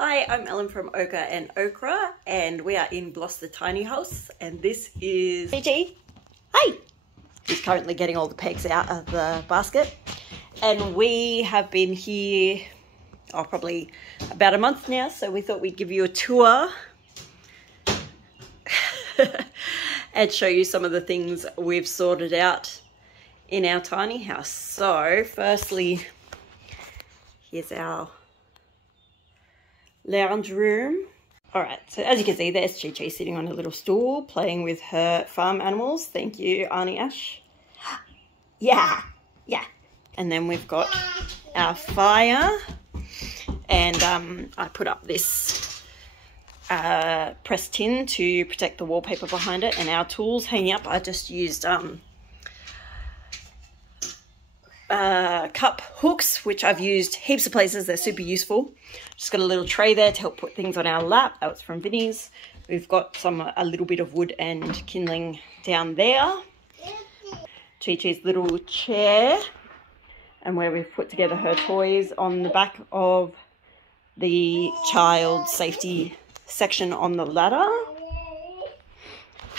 Hi, I'm Ellen from Ochre and Okra, and we are in Bloss the tiny house, and this is Gigi. Hi! He's currently getting all the pegs out of the basket, and we have been here probably about a month now, so we thought we'd give you a tour and show you some of the things we've sorted out in our tiny house. So firstly, here's our lounge room. All right, so as you can see, there's Chi-Chi sitting on a little stool playing with her farm animals. Thank you, Arnie Ash. Yeah. And then we've got our fire, and I put up this pressed tin to protect the wallpaper behind it, and our tools hanging up. I just used cup hooks, which I've used heaps of places. They're super useful. Just got a little tray there to help put things on our lap. That was from Vinnie's. We've got a little bit of wood and kindling down there. Chi-Chi's little chair, and where we've put together her toys on the back of the child safety section on the ladder.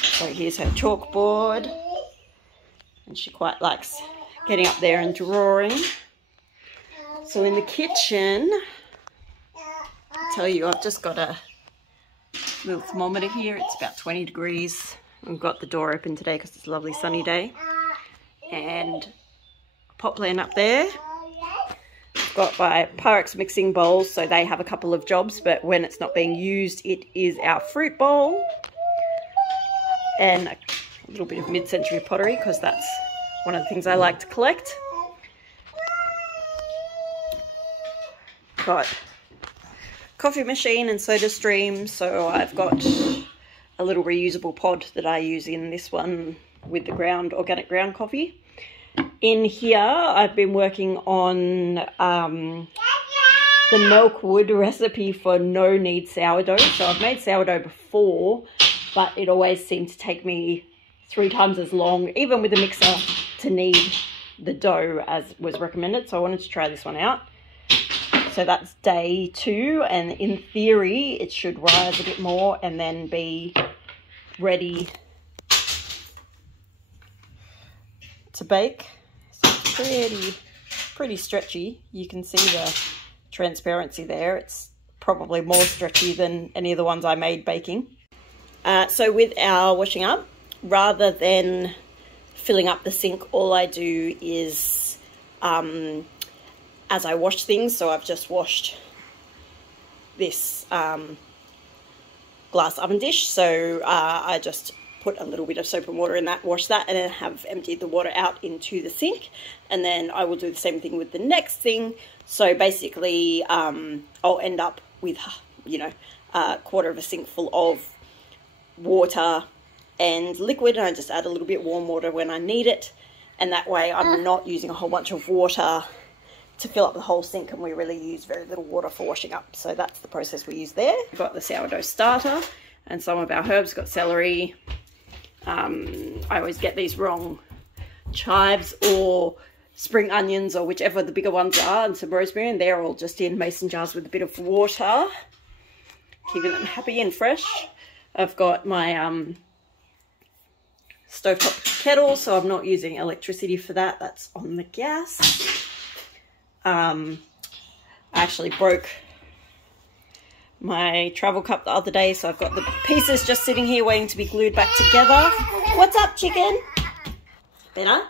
So here's her chalkboard, and she quite likes getting up there and drawing. So in the kitchen, I tell you, I've just got a little thermometer here. It's about 20 degrees. We've got the door open today because it's a lovely sunny day. And a pot plant up there. I've got my Pyrex mixing bowls, so they have a couple of jobs, but when it's not being used, it is our fruit bowl. And a little bit of mid-century pottery, because that's one of the things I like to collect. Got coffee machine and soda stream, so I've got a little reusable pod that I use in this one with the organic ground coffee. In here I've been working on the Milkwood recipe for no-knead sourdough. So I've made sourdough before, but it always seemed to take me 3 times as long, even with a mixer, to knead the dough as was recommended. So I wanted to try this one out. So that's day 2, and in theory it should rise a bit more and then be ready to bake. So it's pretty stretchy. You can see the transparency there. It's probably more stretchy than any of the ones I made baking. So with our washing up, rather than filling up the sink, all I do is as I wash things, so I've just washed this glass oven dish, so I just put a little bit of soap and water in that, wash that, and then have emptied the water out into the sink. And then I will do the same thing with the next thing. So basically I'll end up with, a quarter of a sink full of water and liquid, and I just add a little bit warm water when I need it, and that way I'm not using a whole bunch of water to fill up the whole sink, and we really use very little water for washing up. So that's the process we use there. We've got the sourdough starter and some of our herbs. Got celery. I always get these wrong, chives or spring onions or whichever the bigger ones are, and some rosemary, and they're all just in mason jars with a bit of water, keeping them happy and fresh. I've got my stovetop kettle, so I'm not using electricity for that. That's on the gas. I actually broke my travel cup the other day, so I've got the pieces just sitting here waiting to be glued back together. What's up, chicken? Better?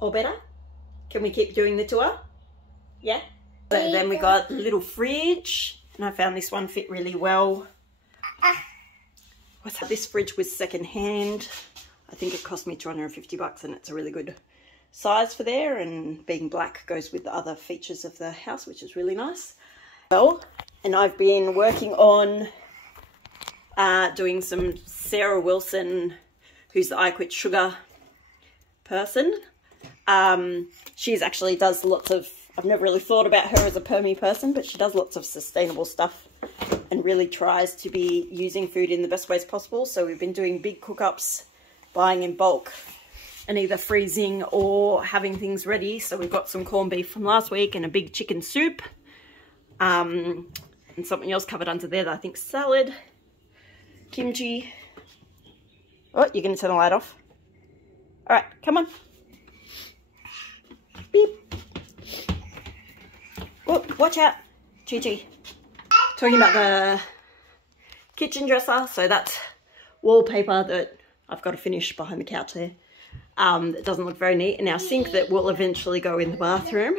All better? Can we keep doing the tour? Yeah? So then we got the little fridge, and I found this one fit really well. What's that? This fridge was second hand. I think it cost me 250 bucks, and it's a really good size for there, and being black goes with the other features of the house, which is really nice. Well, and I've been working on doing some Sarah Wilson, who's the I Quit Sugar person. She's actually does lots of, I've never really thought about her as a permy person, but she does lots of sustainable stuff and really tries to be using food in the best ways possible. So we've been doing big cook-ups, buying in bulk, and either freezing or having things ready. So we've got some corned beef from last week and a big chicken soup. And something else covered under there that I think salad, kimchi. Oh, you're going to turn the light off. All right, come on. Beep. Oh, watch out, Chi-Chi. Talking about the kitchen dresser. So that's wallpaper that I've got to finish behind the couch there. It doesn't look very neat. And our sink that will eventually go in the bathroom.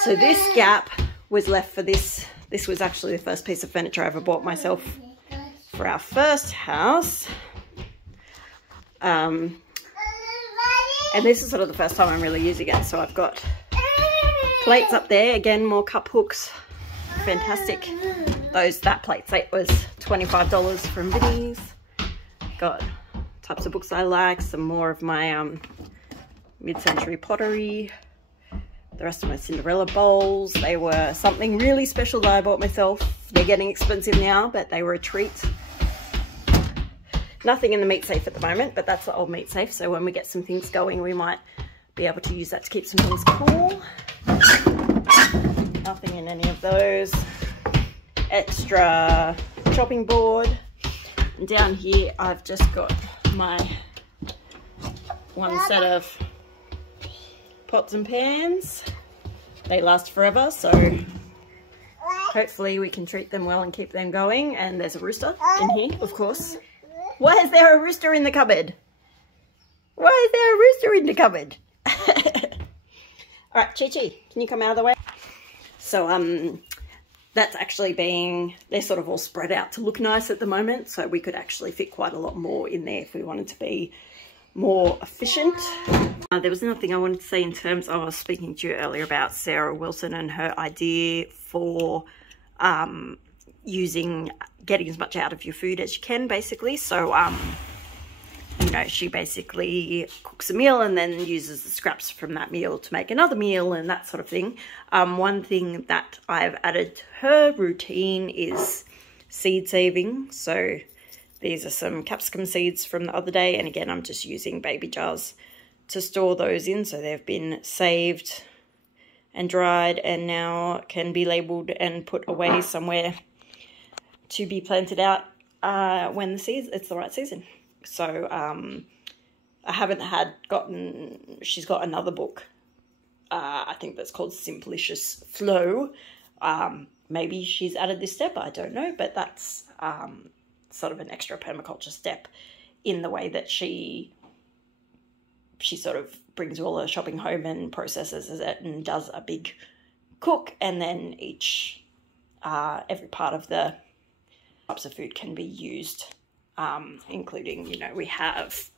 So this gap was left for this. This was actually the first piece of furniture I ever bought myself for our first house. And this is sort of the first time I'm really using it. So I've got plates up there. Again, more cup hooks. Fantastic. That plate set was $25 from Vinnie's. Got types of books I like. Some more of my mid-century pottery. The rest of my Cinderella bowls. They were something really special that I bought myself. They're getting expensive now, but they were a treat. Nothing in the meat safe at the moment, but that's the old meat safe. So when we get some things going, we might be able to use that to keep some things cool. Nothing in any of those. Extra chopping board. And down here, I've just got my one set of pots and pans. They last forever, so hopefully we can treat them well and keep them going. And there's a rooster in here, of course. Why is there a rooster in the cupboard? Why is there a rooster in the cupboard? All right, Chi-Chi, can you come out of the way? So that's actually they're sort of all spread out to look nice at the moment. So we could actually fit quite a lot more in there if we wanted to be more efficient. There was nothing I wanted to say in terms of, I was speaking to you earlier about Sarah Wilson and her idea for getting as much out of your food as you can, basically. So you know, she basically cooks a meal and then uses the scraps from that meal to make another meal and that sort of thing. One thing that I've added to her routine is seed saving. So these are some capsicum seeds from the other day, and again I'm just using baby jars to store those in, so they've been saved and dried and now can be labelled and put away somewhere to be planted out when it's the right season. So I haven't she's got another book, I think that's called Simplicious Flow. Maybe she's added this step, I don't know, but that's sort of an extra permaculture step in the way that she sort of brings all her shopping home and processes it and does a big cook, and then every part of the types of food can be used, including, you know, we have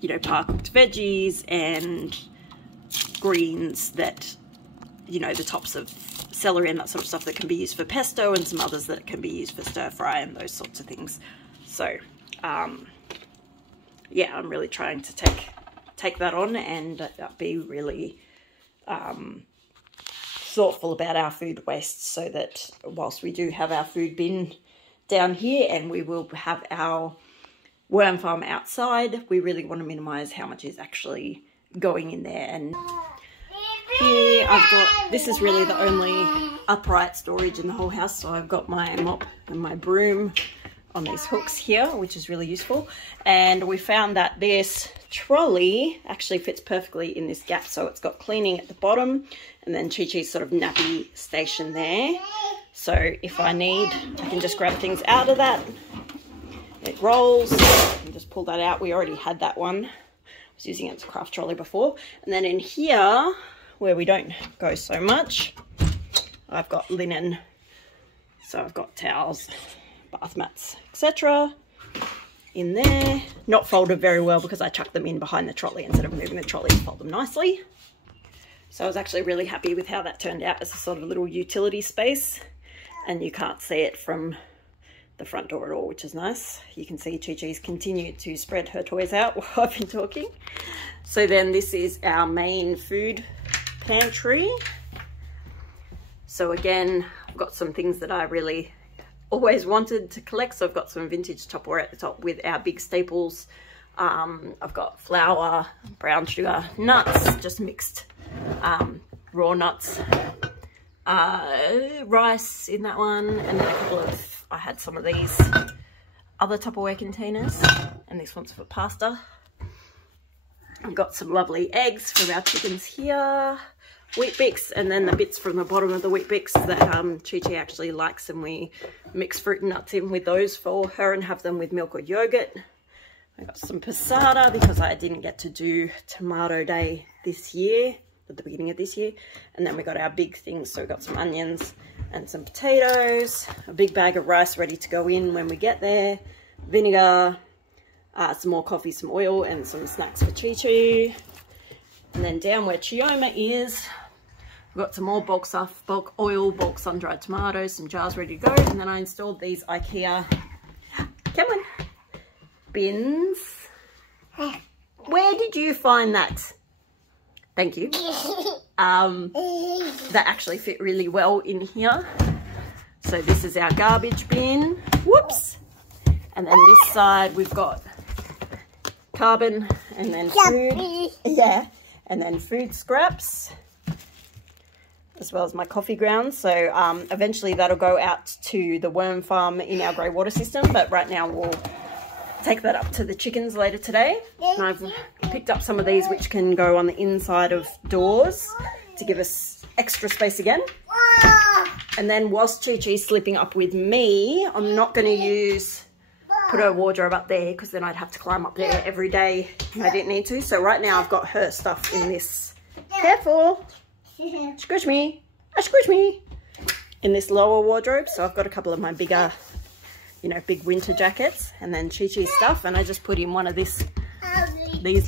you know, par-cooked veggies and greens that, you know, the tops of celery and that sort of stuff that can be used for pesto, and some others that can be used for stir fry and those sorts of things. So yeah, I'm really trying to take that on and be really thoughtful about our food waste, so that whilst we do have our food bin down here and we will have our worm farm outside, we really want to minimize how much is actually going in there. And here I've got, this is really the only upright storage in the whole house, so I've got my mop and my broom on these hooks here, which is really useful. And we found that this trolley actually fits perfectly in this gap, so it's got cleaning at the bottom and then Chi-Chi's sort of nappy station there. So if I need, I can just grab things out of that. It rolls, and just pull that out. We already had that one. I was using it as a craft trolley before. And then in here, where we don't go so much, I've got linen. So I've got towels, bath mats, etc. in there. Not folded very well because I chucked them in behind the trolley instead of moving the trolley to fold them nicely. So I was actually really happy with how that turned out as a sort of little utility space. And you can't see it from the front door at all, which is nice. You can see Chi-Chi's continued to spread her toys out while I've been talking. So then this is our main food pantry. So again, I've got some things that I really always wanted to collect. So I've got some vintage Tupperware at the top with our big staples. I've got flour, brown sugar, nuts, just mixed raw nuts, rice in that one, and then a couple of, I had some of these other Tupperware containers, and this one's for pasta. We've got some lovely eggs from our chickens here, wheat bix, and then the bits from the bottom of the wheat bix that Chi-Chi actually likes, and we mix fruit and nuts in with those for her and have them with milk or yogurt. I got some passata because I didn't get to do tomato day this year, at the beginning of this year. And then we got our big things, so we got some onions and some potatoes, a big bag of rice ready to go in when we get there, vinegar, some more coffee, some oil, and some snacks for Chi-Chi. And then down where Chioma is, we've got some more bulk stuff, bulk oil, bulk sun-dried tomatoes, some jars ready to go. And then I installed these IKEA, come on, bins. Where did you find that? Thank you. That actually fit really well in here. So this is our garbage bin. Whoops. And then this side we've got carbon and then food. Yeah. And then food scraps, as well as my coffee grounds. So eventually that'll go out to the worm farm in our grey water system, but right now we'll take that up to the chickens later today. And I've picked up some of these which can go on the inside of doors to give us extra space again. And then whilst Chi-Chi's sleeping up with me, I'm not going to put her wardrobe up there because then I'd have to climb up there every day and I didn't need to. So right now I've got her stuff in this, careful, squish me, squish me, in this lower wardrobe. So I've got a couple of my bigger, you know, big winter jackets, and then Chi-Chi's stuff, and I just put in one of these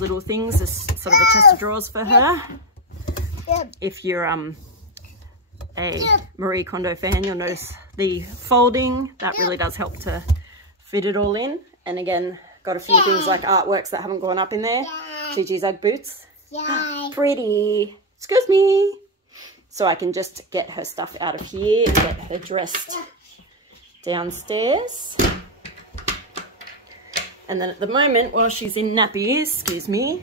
little things as sort of a chest of drawers for her. If you're a Marie Kondo fan, you'll notice the folding, that really does help to fit it all in. And again, got a few things like artworks that haven't gone up in there. Chi-Chi's Ugg boots. Pretty. Excuse me. So I can just get her stuff out of here and get her dressed downstairs. And then at the moment, while she's in nappies, excuse me,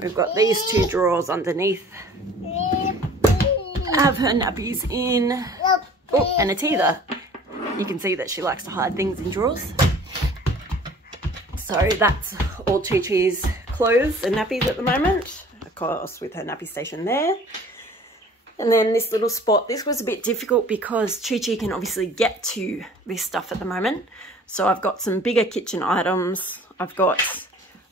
we've got these two drawers underneath. I have her nappies in. Oh, and a teether. You can see that she likes to hide things in drawers. So that's all Chi-Chi's clothes and nappies at the moment, of course, with her nappy station there. And then this little spot, this was a bit difficult because Chi-Chi can obviously get to this stuff at the moment. So I've got some bigger kitchen items. I've got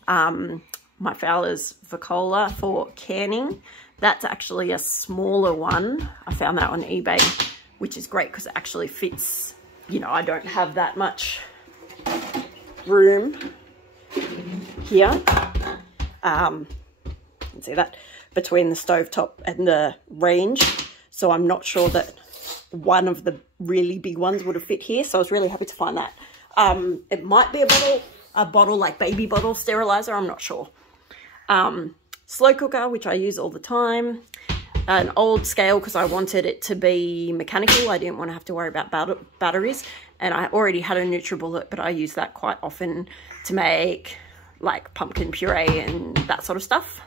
my Fowler's Vacola for canning. That's actually a smaller one. I found that on eBay, which is great because it actually fits. You know, I don't have that much room here. You can see that between the stovetop and the range. So I'm not sure that one of the really big ones would have fit here. So I was really happy to find that. It might be a bottle like baby bottle sterilizer. I'm not sure. Slow cooker, which I use all the time. An old scale because I wanted it to be mechanical. I didn't want to have to worry about batteries. And I already had a NutriBullet, but I use that quite often to make like pumpkin puree and that sort of stuff.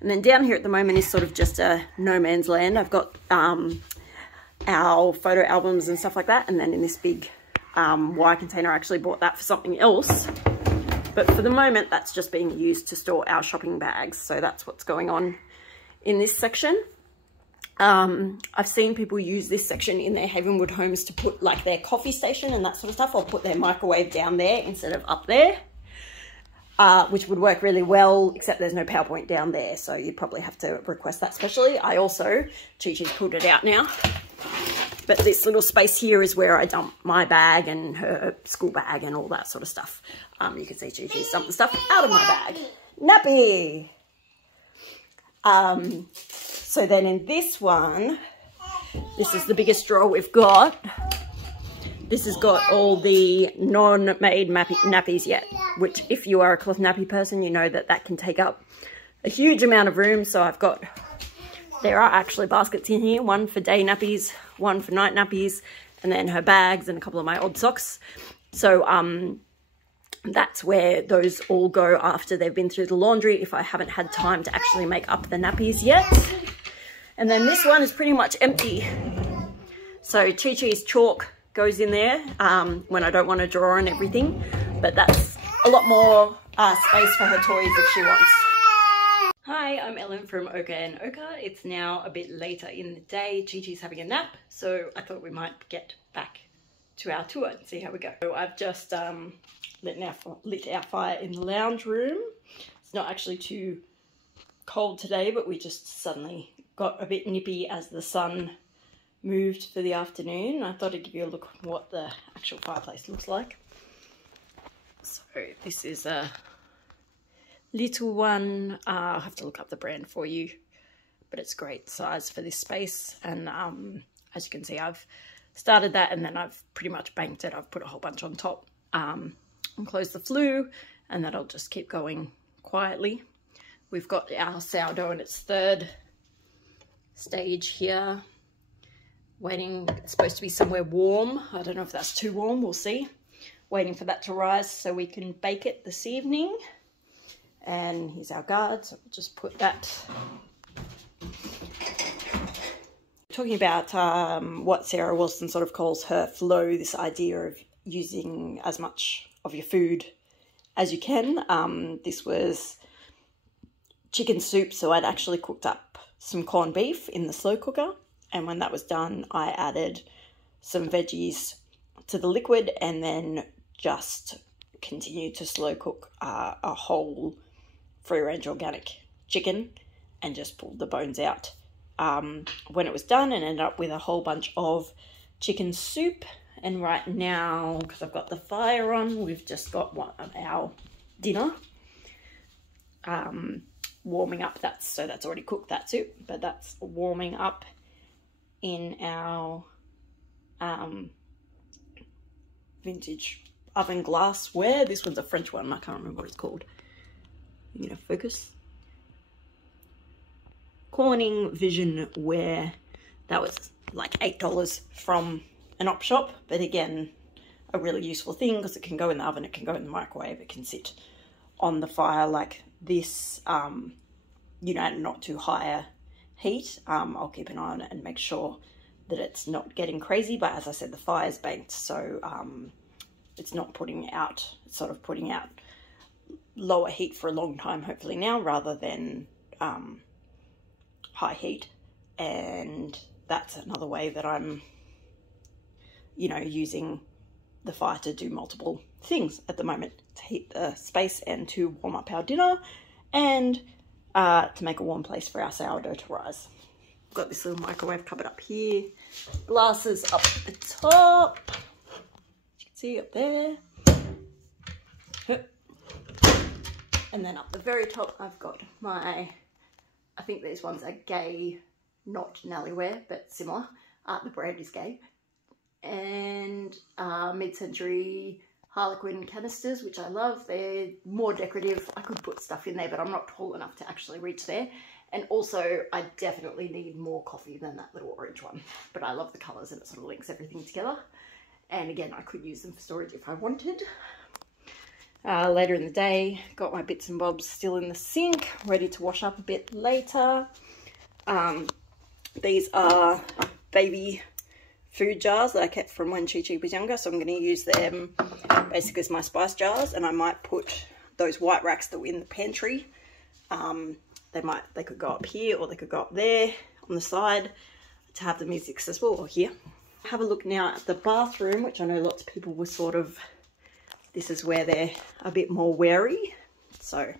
And then down here at the moment is sort of just a no man's land. I've got our photo albums and stuff like that. And then in this big wire container, I actually bought that for something else. But for the moment, that's just being used to store our shopping bags. So that's what's going on in this section. I've seen people use this section in their Havenwood homes to put like their coffee station and that sort of stuff, or put their microwave down there instead of up there, which would work really well, except there's no power point down there. So you'd probably have to request that specially. I also, Chi-Chi's pulled it out now, but this little space here is where I dump my bag and her school bag and all that sort of stuff. You can see Chi-Chi's dumped the stuff out of my bag. Nappy! So then in this one, this is the biggest drawer we've got. This has got all the non-made nappies yet, which if you are a cloth nappy person, you know that that can take up a huge amount of room. So I've got, there are actually baskets in here, one for day nappies, one for night nappies, and then her bags and a couple of my odd socks. So that's where those all go after they've been through the laundry if I haven't had time to actually make up the nappies yet. And then this one is pretty much empty. So Chi-Chi's chalk goes in there when I don't want to draw on everything, but that's a lot more space for her toys if she wants. Hi, I'm Ellen from Ochre and Okra. It's now a bit later in the day. Chi-Chi's having a nap, so I thought we might get back to our tour and see how we go. So I've just lit our fire in the lounge room. It's not actually too cold today, but we just suddenly got a bit nippy as the sun moved for the afternoon. I thought I'd give you a look at what the actual fireplace looks like. So this is a little one. I'll have to look up the brand for you, but it's great size for this space. And as you can see, I've started that and then I've pretty much banked it. I've put a whole bunch on top and closed the flue, and that'll just keep going quietly. We've got our sourdough in its third stage here, waiting. It's supposed to be somewhere warm. I don't know if that's too warm, we'll see. Waiting for that to rise so we can bake it this evening. And here's our guard, so we'll just put that. Talking about what Sarah Wilson sort of calls her flow, this idea of using as much of your food as you can. This was chicken soup, so I'd actually cooked up some corned beef in the slow cooker, and when that was done I added some veggies to the liquid and then just continued to slow cook a whole free-range organic chicken and just pulled the bones out when it was done, and ended up with a whole bunch of chicken soup. And right now, because I've got the fire on, we've just got one of our dinner warming up. That's already cooked, that soup, but that's warming up in our vintage oven glassware. This one's a French one, I can't remember what it's called. You know, focus. Corning Vision Ware. That was like $8 from an op shop, but again, a really useful thing because it can go in the oven, it can go in the microwave, it can sit on the fire like this, you know, not too high a heat. I'll keep an eye on it and make sure that it's not getting crazy, but as I said, the fire's banked, so it's not putting out, it's sort of putting out lower heat for a long time, hopefully now, rather than high heat. And that's another way that I'm, you know, using the fire to do multiple things at the moment, to heat the space and to warm up our dinner and to make a warm place for our sourdough to rise. I've got this little microwave cupboard up here, glasses up at the top, as you can see up there, and then up the very top I've got my, I think these ones are Gay, not Nallyware, but similar. The brand is Gay. And mid-century Harlequin canisters, which I love. They're more decorative. I could put stuff in there, but I'm not tall enough to actually reach there. And also, I definitely need more coffee than that little orange one. But I love the colours and it sort of links everything together. And again, I could use them for storage if I wanted. Later in the day, got my bits and bobs still in the sink, ready to wash up a bit later. These are baby food jars that I kept from when Chi-Chi was younger, so I'm going to use them basically as my spice jars, and I might put those white racks that were in the pantry. They could go up here or they could go up there on the side to have them easy accessible, or here. Have a look now at the bathroom, which I know lots of people were sort of, this is where they're a bit more wary. So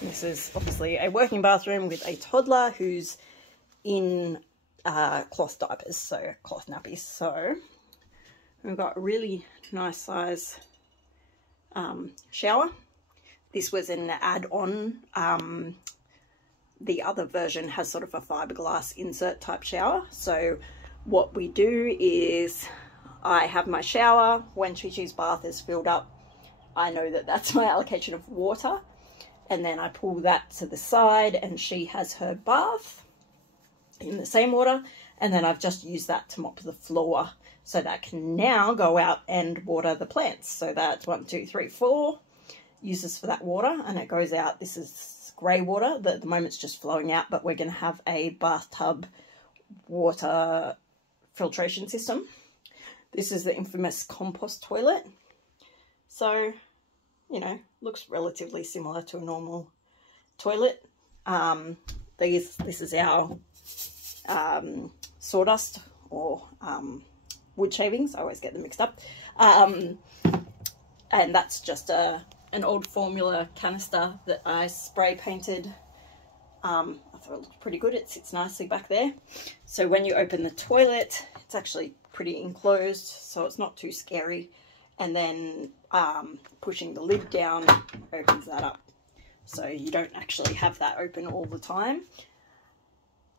this is obviously a working bathroom with a toddler who's in cloth diapers, so cloth nappies. So we've got a really nice size shower. This was an add-on. The other version has sort of a fiberglass insert type shower. So what we do is I have my shower. When Chi-Chi's bath is filled up, I know that that's my allocation of water, and then I pull that to the side and she has her bath in the same water, and then I've just used that to mop the floor so that I can now go out and water the plants. So that's 1, 2, 3, 4 uses for that water, and it goes out. This is grey water that at the moment it's just flowing out, but we're going to have a bathtub water filtration system. This is the infamous compost toilet. So, you know, looks relatively similar to a normal toilet. This is our sawdust or wood shavings. I always get them mixed up. And that's just an old formula canister that I spray painted. I thought it looked pretty good. It sits nicely back there. So when you open the toilet, it's actually pretty enclosed, so it's not too scary. And then pushing the lid down opens that up. So you don't actually have that open all the time.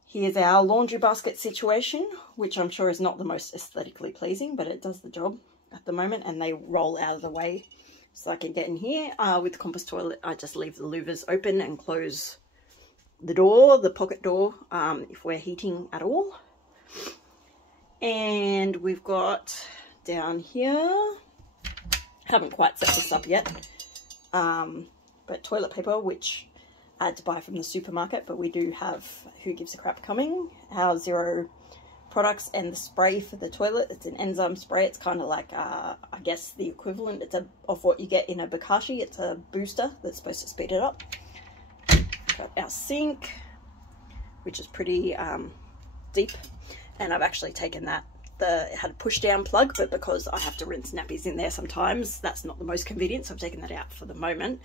Here's our laundry basket situation, which I'm sure is not the most aesthetically pleasing, but it does the job at the moment, and they roll out of the way so I can get in here. With the compost toilet, I just leave the louvers open and close the door, the pocket door, if we're heating at all. And we've got down here, haven't quite set this up yet, but toilet paper, which I had to buy from the supermarket, but we do have Who Gives a Crap coming, our zero products, and the spray for the toilet. It's an enzyme spray. It's kind of like, I guess, the equivalent of what you get in a Bokashi. It's a booster that's supposed to speed it up. Got our sink, which is pretty deep, and I've actually taken that. It had a push down plug, but because I have to rinse nappies in there sometimes, that's not the most convenient, so I've taken that out for the moment.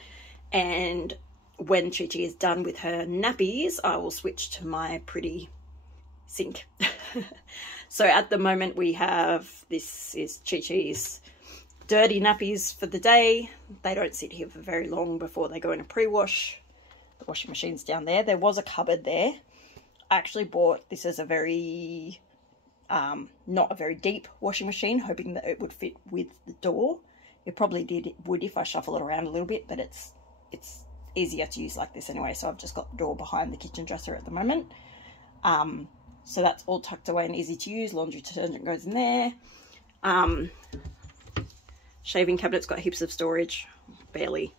And when Chi Chi is done with her nappies, I will switch to my pretty sink. So at the moment we have, this is Chi Chi's dirty nappies for the day. They don't sit here for very long before they go in a pre-wash. The washing machine's down there. There was a cupboard there. I actually bought this as a very not a very deep washing machine, hoping that it would fit with the door. It probably would if I shuffle it around a little bit, but it's easier to use like this anyway. So I've just got the door behind the kitchen dresser at the moment. So that's all tucked away and easy to use. Laundry detergent goes in there. Shaving cabinet's got heaps of storage. Barely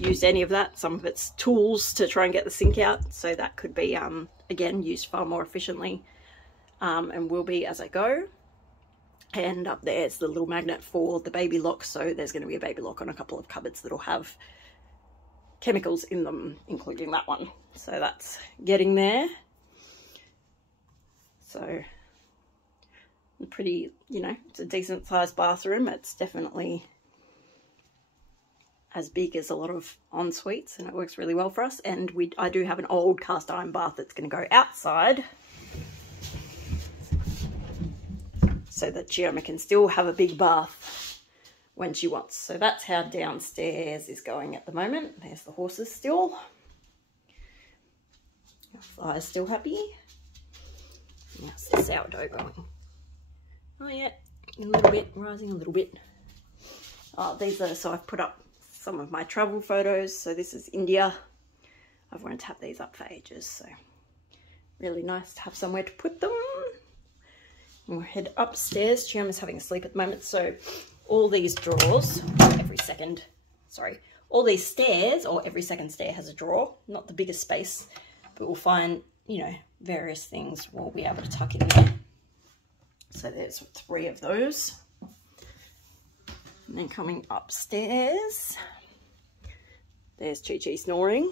used any of that. Some of it's tools to try and get the sink out, so that could be again used far more efficiently, and will be as I go. And up there's the little magnet for the baby lock, so there's going to be a baby lock on a couple of cupboards that'll have chemicals in them, including that one. So that's getting there. So pretty, you know, it's a decent sized bathroom. It's definitely as big as a lot of en-suites, and it works really well for us. And I do have an old cast iron bath that's going to go outside, so that Chioma can still have a big bath when she wants. So that's how downstairs is going at the moment. There's the horses still. Fire's still happy. How's the sourdough going? Oh yeah, a little bit, rising a little bit. Oh, these are, so I've put up some of my travel photos. So this is India. I've wanted to have these up for ages, so really nice to have somewhere to put them. We'll head upstairs. Chioma's having a sleep at the moment, so all these drawers, all these stairs, or every second stair has a drawer. Not the biggest space, but we'll find, you know, various things we'll be able to tuck in there. So there's 3 of those. And then coming upstairs, there's Chi Chi snoring.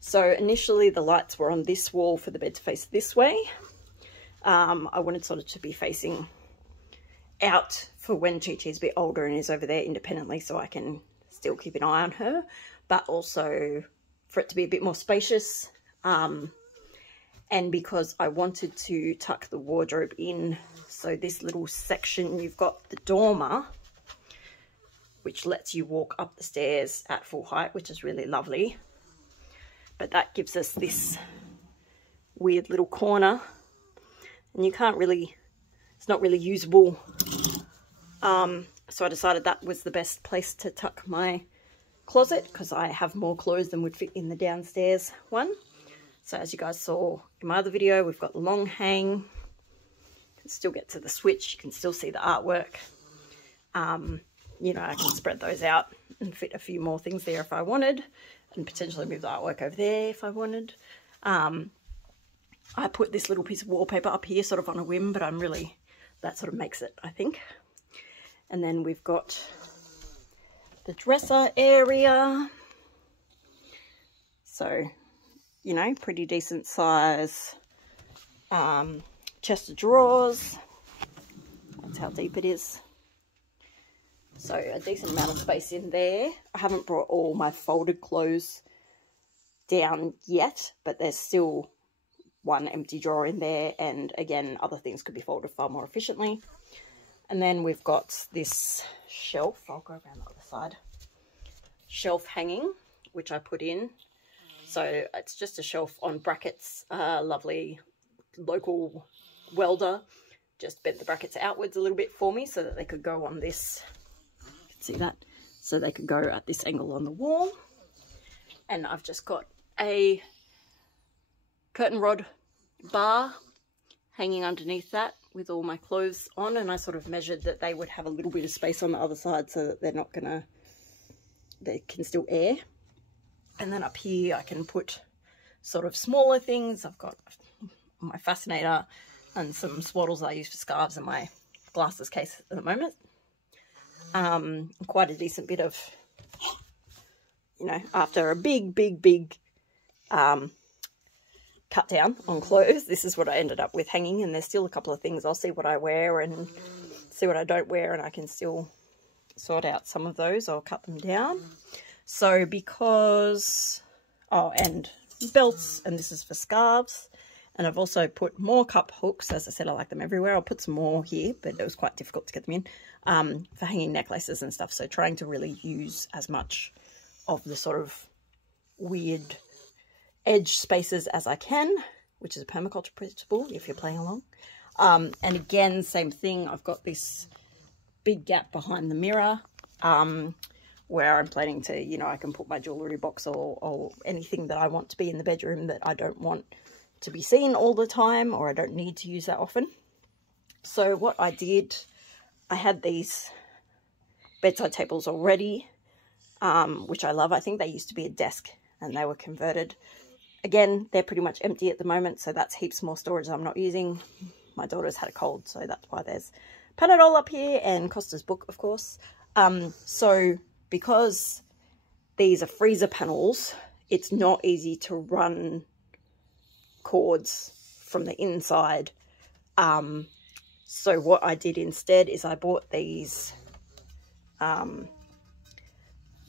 So initially the lights were on this wall for the bed to face this way. I wanted sort of to be facing out for when Chi Chi's a bit older and is over there independently, so I can still keep an eye on her, but also for it to be a bit more spacious. And because I wanted to tuck the wardrobe in, so this little section, you've got the dormer, which lets you walk up the stairs at full height, which is really lovely. But that gives us this weird little corner, and you can't really, it's not really usable. So I decided that was the best place to tuck my closet, because I have more clothes than would fit in the downstairs one. So as you guys saw in my other video, we've got the long hang. You can still get to the switch. You can still see the artwork. You know, I can spread those out and fit a few more things there if I wanted, and potentially move the artwork over there if I wanted. I put this little piece of wallpaper up here sort of on a whim, but that sort of makes it, I think. And then we've got the dresser area. So, you know, pretty decent size chest of drawers. That's how deep it is. So a decent amount of space in there. I haven't brought all my folded clothes down yet, but there's still one empty drawer in there, and again, other things could be folded far more efficiently. And then we've got this shelf. I'll go around the other side. Shelf hanging, which I put in. So it's just a shelf on brackets. Lovely local welder just bent the brackets outwards a little bit for me so that they could go on this. You can see that. So they could go at this angle on the wall. And I've just got a curtain rod bar hanging underneath that with all my clothes on, and I sort of measured that they would have a little bit of space on the other side so that they're not gonna, they can still air. And then up here I can put sort of smaller things. I've got my fascinator and some swaddles I use for scarves in my glasses case at the moment. Quite a decent bit of, you know, after a big cut down on clothes, this is what I ended up with hanging, and there's still a couple of things. I'll see what I wear and see what I don't wear, and I can still sort out some of those. I'll cut them down. So because, oh, and belts, and this is for scarves. And I've also put more cup hooks. As I said, I like them everywhere. I'll put some more here, but it was quite difficult to get them in, for hanging necklaces and stuff. So trying to really use as much of the sort of weird edge spaces as I can, which is a permaculture principle if you're playing along. And again, same thing. I've got this big gap behind the mirror, where I'm planning to, you know, I can put my jewellery box or anything that I want to be in the bedroom that I don't want to be seen all the time, or I don't need to use that often. So what I did, I had these bedside tables already, which I love. I think they used to be a desk and they were converted. Again, they're pretty much empty at the moment, so that's heaps more storage I'm not using. My daughter's had a cold, so that's why there's Panadol up here and Costa's book, of course. So because these are freezer panels, it's not easy to run cords from the inside. So what I did instead is I bought these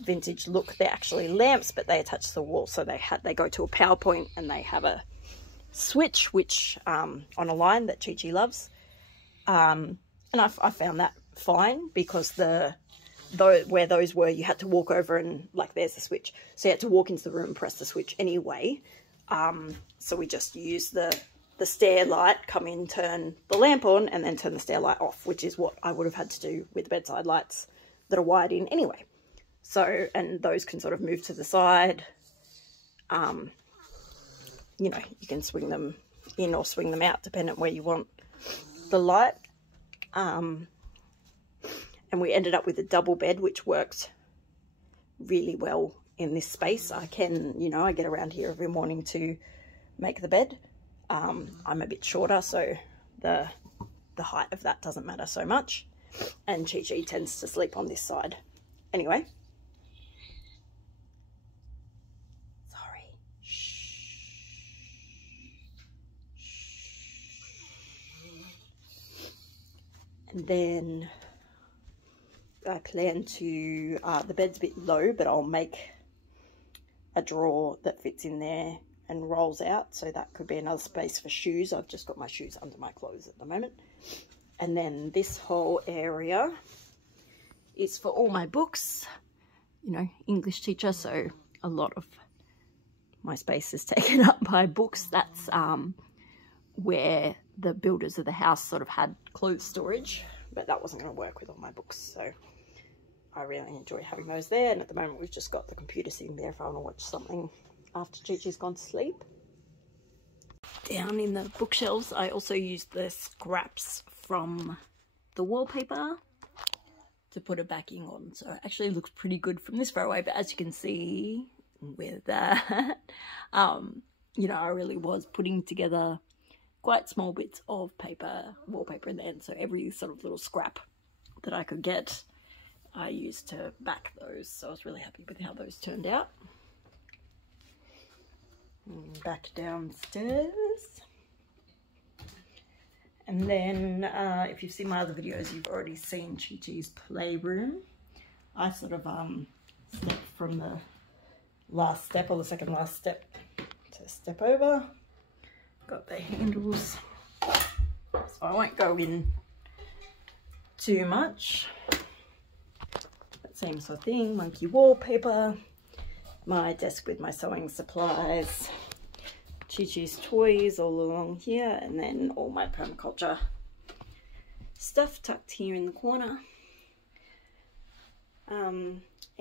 vintage look. They're actually lamps, but they attach to the wall, so they go to a power point, and they have a switch which on a line that Chi Chi loves. And I found that fine, because where those were, you had to walk over and, like, there's the switch, so you had to walk into the room and press the switch anyway. So we just use the stair light, come in, turn the lamp on, and then turn the stair light off, which is what I would have had to do with the bedside lights that are wired in anyway. So, and those can sort of move to the side. You know, you can swing them in or swing them out, depending on where you want the light. And we ended up with a double bed, which worked really well in this space. I can, you know, I get around here every morning to make the bed. I'm a bit shorter, so the height of that doesn't matter so much. And Chi Chi tends to sleep on this side. Anyway. Sorry. Shh. And then I plan to, the bed's a bit low, but I'll make a drawer that fits in there and rolls out, so that could be another space for shoes. I've just got my shoes under my clothes at the moment. And then this whole area is for all my books. You know, English teacher, so a lot of my space is taken up by books. That's where the builders of the house sort of had clothes storage, but that wasn't going to work with all my books, so I really enjoy having those there. And at the moment we've just got the computer sitting there if I want to watch something after Chi-Chi's gone to sleep. Down in the bookshelves I also used the scraps from the wallpaper to put a backing on. So it actually looks pretty good from this far away, but as you can see with that, you know, I really was putting together quite small bits of paper, wallpaper in the end. So every sort of little scrap that I could get, I used to back those. So I was really happy with how those turned out. Back downstairs. And then if you've seen my other videos, you've already seen Chi-Chi's playroom. I sort of stepped from the last step, or the second last step, to step over. Got the handles, so I won't go in too much. That same sort of thing, monkey wallpaper, my desk with my sewing supplies, Chi-Chi's toys all along here, and then all my permaculture stuff tucked here in the corner.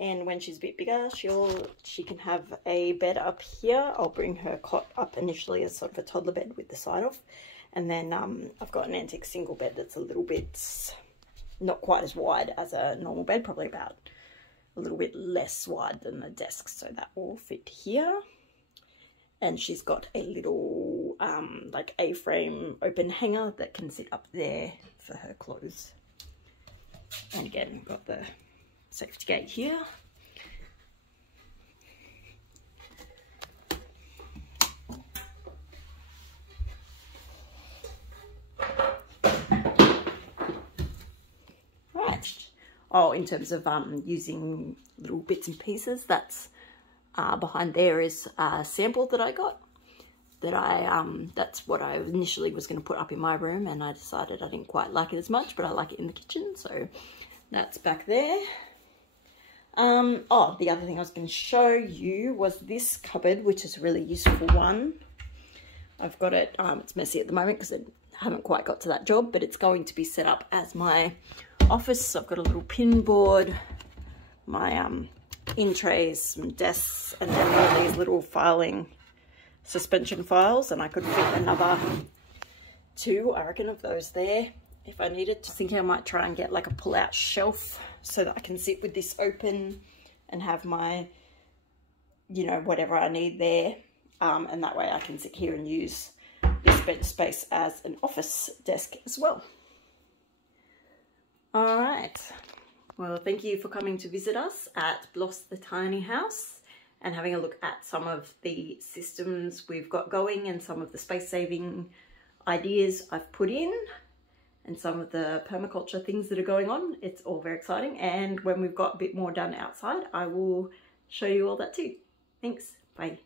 And when she's a bit bigger, she can have a bed up here. I'll bring her cot up initially as sort of a toddler bed with the side off, and then I've got an antique single bed that's a little bit not quite as wide as a normal bed, probably about a little bit less wide than the desk, so that will fit here. And she's got a little like A-frame open hanger that can sit up there for her clothes. And again, we've got the safety gate here. Right. Oh, in terms of using little bits and pieces, that's behind there is a sample that I got. That's what I initially was going to put up in my room, and I decided I didn't quite like it as much, but I like it in the kitchen, so that's back there. Oh, the other thing I was going to show you was this cupboard, which is a really useful one. I've got it, it's messy at the moment because I haven't quite got to that job, but it's going to be set up as my office. So I've got a little pin board, my in trays, some desks, and then one of these little filing suspension files, and I could fit another 2, I reckon, of those there if I needed. Just thinking I might try and get like a pull-out shelf so that I can sit with this open and have my, you know, whatever I need there, and that way I can sit here and use this bench space as an office desk as well. All right, well, thank you for coming to visit us at Bloss the Tiny House and having a look at some of the systems we've got going and some of the space-saving ideas I've put in and some of the permaculture things that are going on. It's all very exciting, and when we've got a bit more done outside, I will show you all that too. Thanks, bye.